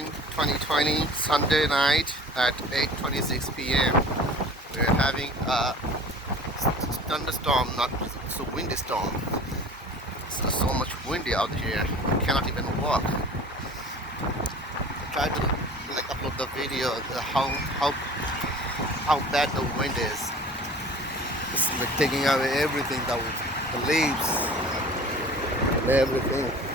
14, 2020, Sunday night at 8:26 p.m. We're having a thunderstorm, not it's a windy storm. It's so much windy out here. I cannot even walk. I tried to upload the video how bad the wind is. It's taking away everything, the leaves and everything.